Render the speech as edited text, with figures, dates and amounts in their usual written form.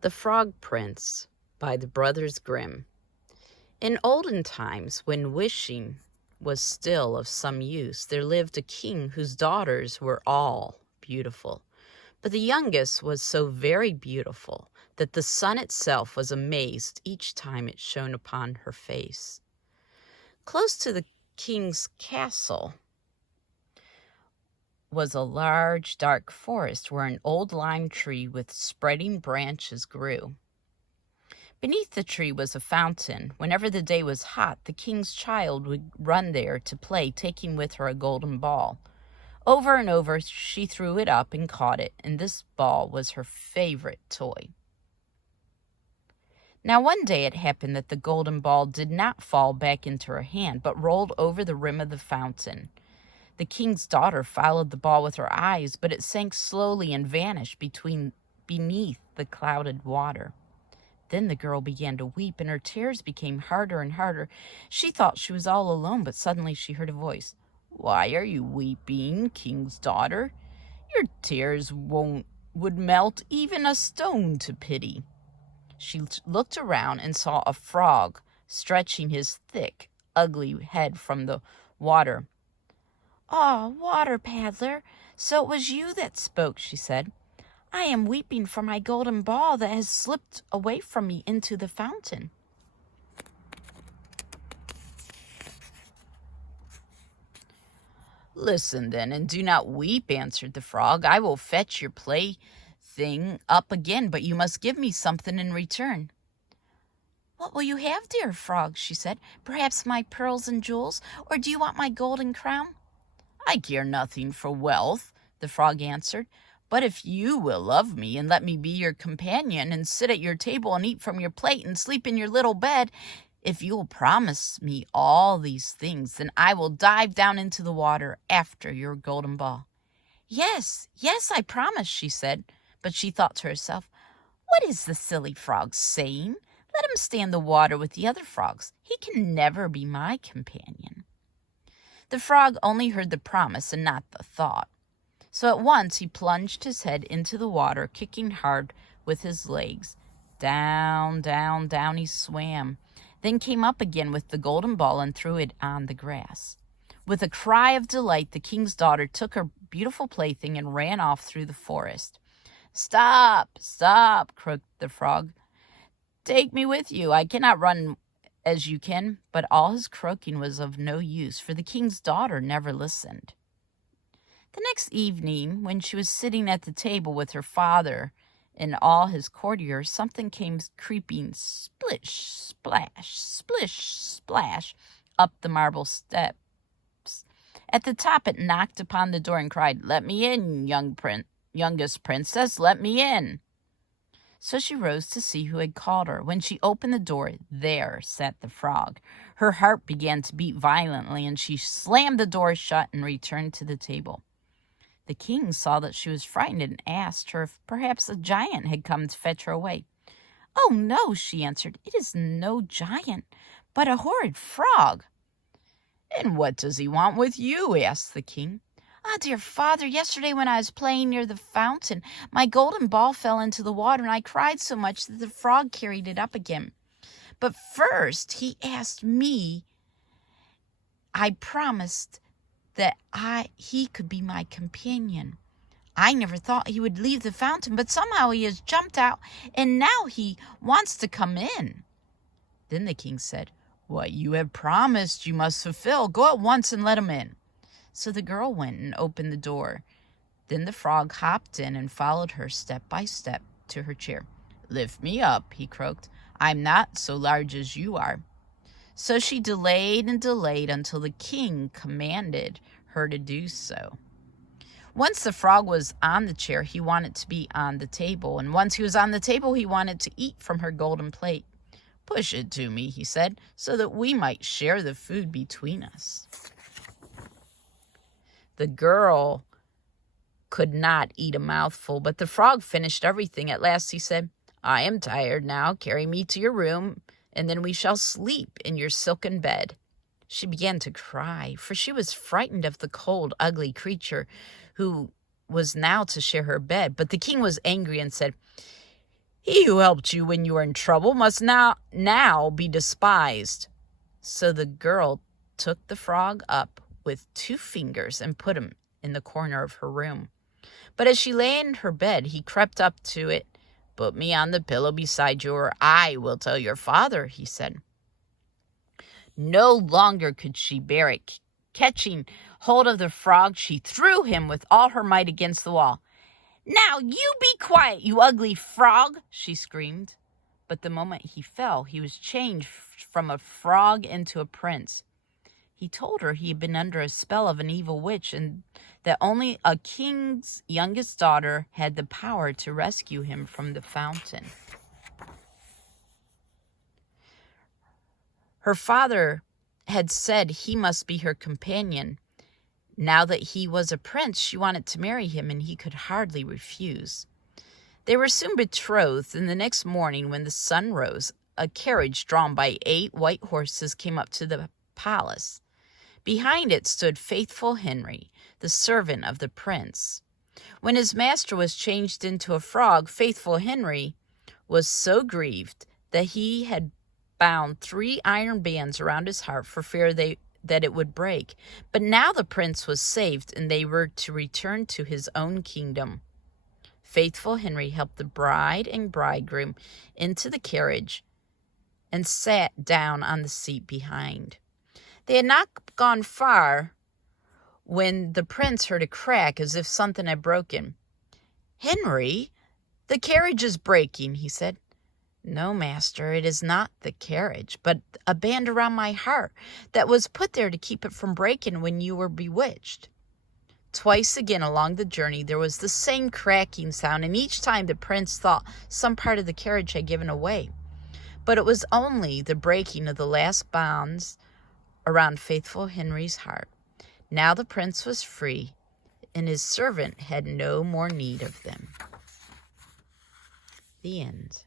The Frog Prince by the Brothers Grimm. In olden times, when wishing was still of some use, there lived a king whose daughters were all beautiful. But the youngest was so very beautiful that the sun itself was amazed each time it shone upon her face. Close to the king's castle was a large, dark forest where an old lime tree with spreading branches grew. Beneath the tree was a fountain. Whenever the day was hot, the king's child would run there to play, taking with her a golden ball. Over and over, she threw it up and caught it, and this ball was her favorite toy. Now one day it happened that the golden ball did not fall back into her hand, but rolled over the rim of the fountain. The king's daughter followed the ball with her eyes, but it sank slowly and vanished beneath the clouded water. Then the girl began to weep, and her tears became harder and harder. She thought she was all alone, but suddenly she heard a voice. "Why are you weeping, king's daughter? Your tears would melt even a stone to pity." She looked around and saw a frog stretching his thick, ugly head from the water. "Ah, water paddler, so it was you that spoke," she said. "I am weeping for my golden ball that has slipped away from me into the fountain." "Listen then, and do not weep," answered the frog. "I will fetch your plaything up again, but you must give me something in return." "What will you have, dear frog?" she said. "Perhaps my pearls and jewels, or do you want my golden crown?" "I care nothing for wealth," the frog answered. "But if you will love me and let me be your companion and sit at your table and eat from your plate and sleep in your little bed, if you will promise me all these things, then I will dive down into the water after your golden ball." Yes, I promise," she said. But she thought to herself, "What is the silly frog saying? Let him stay in the water with the other frogs. He can never be my companion." The frog only heard the promise and not the thought. So at once he plunged his head into the water, kicking hard with his legs. Down, down, down he swam, then came up again with the golden ball and threw it on the grass. With a cry of delight, the king's daughter took her beautiful plaything and ran off through the forest. "Stop, stop," croaked the frog. "Take me with you. I cannot run as you can." But all his croaking was of no use, for the king's daughter never listened. The next evening, when she was sitting at the table with her father and all his courtiers, something came creeping splish, splash, splish, splash up the marble steps. At the top it knocked upon the door and cried, "Let me in, youngest princess, let me in." So she rose to see who had called her. When she opened the door, there sat the frog. Her heart began to beat violently, and she slammed the door shut and returned to the table. The king saw that she was frightened and asked her if perhaps a giant had come to fetch her away. "Oh, no," she answered. "It is no giant, but a horrid frog." "And what does he want with you?" asked the king. "Ah, dear father, yesterday when I was playing near the fountain, my golden ball fell into the water, and I cried so much that the frog carried it up again. But first he asked me, I promised that he could be my companion. I never thought he would leave the fountain, but somehow he has jumped out, and now he wants to come in." Then the king said, "What you have promised you must fulfill. Go at once and let him in." So the girl went and opened the door. Then the frog hopped in and followed her step by step to her chair. "Lift me up," he croaked. "I'm not so large as you are." So she delayed and delayed until the king commanded her to do so. Once the frog was on the chair, he wanted to be on the table. And once he was on the table, he wanted to eat from her golden plate. "Push it to me," he said, "so that we might share the food between us." The girl could not eat a mouthful, but the frog finished everything. At last he said, "I am tired now. Carry me to your room, and then we shall sleep in your silken bed." She began to cry, for she was frightened of the cold, ugly creature who was now to share her bed. But the king was angry and said, He who helped you when you were in trouble must now be despised." So the girl took the frog up with 2 fingers and put him in the corner of her room. But as she lay in her bed, he crept up to it. "Put me on the pillow beside you, or I will tell your father," he said. No longer could she bear it. Catching hold of the frog, she threw him with all her might against the wall. "Now you be quiet, you ugly frog," she screamed. But the moment he fell, he was changed from a frog into a prince. He told her he had been under a spell of an evil witch and that only a king's youngest daughter had the power to rescue him from the fountain. Her father had said he must be her companion. Now that he was a prince, she wanted to marry him, and he could hardly refuse. They were soon betrothed, and the next morning when the sun rose, a carriage drawn by 8 white horses came up to the palace. Behind it stood faithful Henry, the servant of the prince. When his master was changed into a frog, faithful Henry was so grieved that he had bound 3 iron bands around his heart for fear that it would break. But now the prince was saved, and they were to return to his own kingdom. Faithful Henry helped the bride and bridegroom into the carriage and sat down on the seat behind. They had not gone far when the prince heard a crack as if something had broken. "Henry, the carriage is breaking," he said. "No, master, it is not the carriage, but a band around my heart that was put there to keep it from breaking when you were bewitched." Twice again along the journey there was the same cracking sound, and each time the prince thought some part of the carriage had given away. But it was only the breaking of the last bonds around faithful Henry's heart. Now the prince was free, and his servant had no more need of them. The end.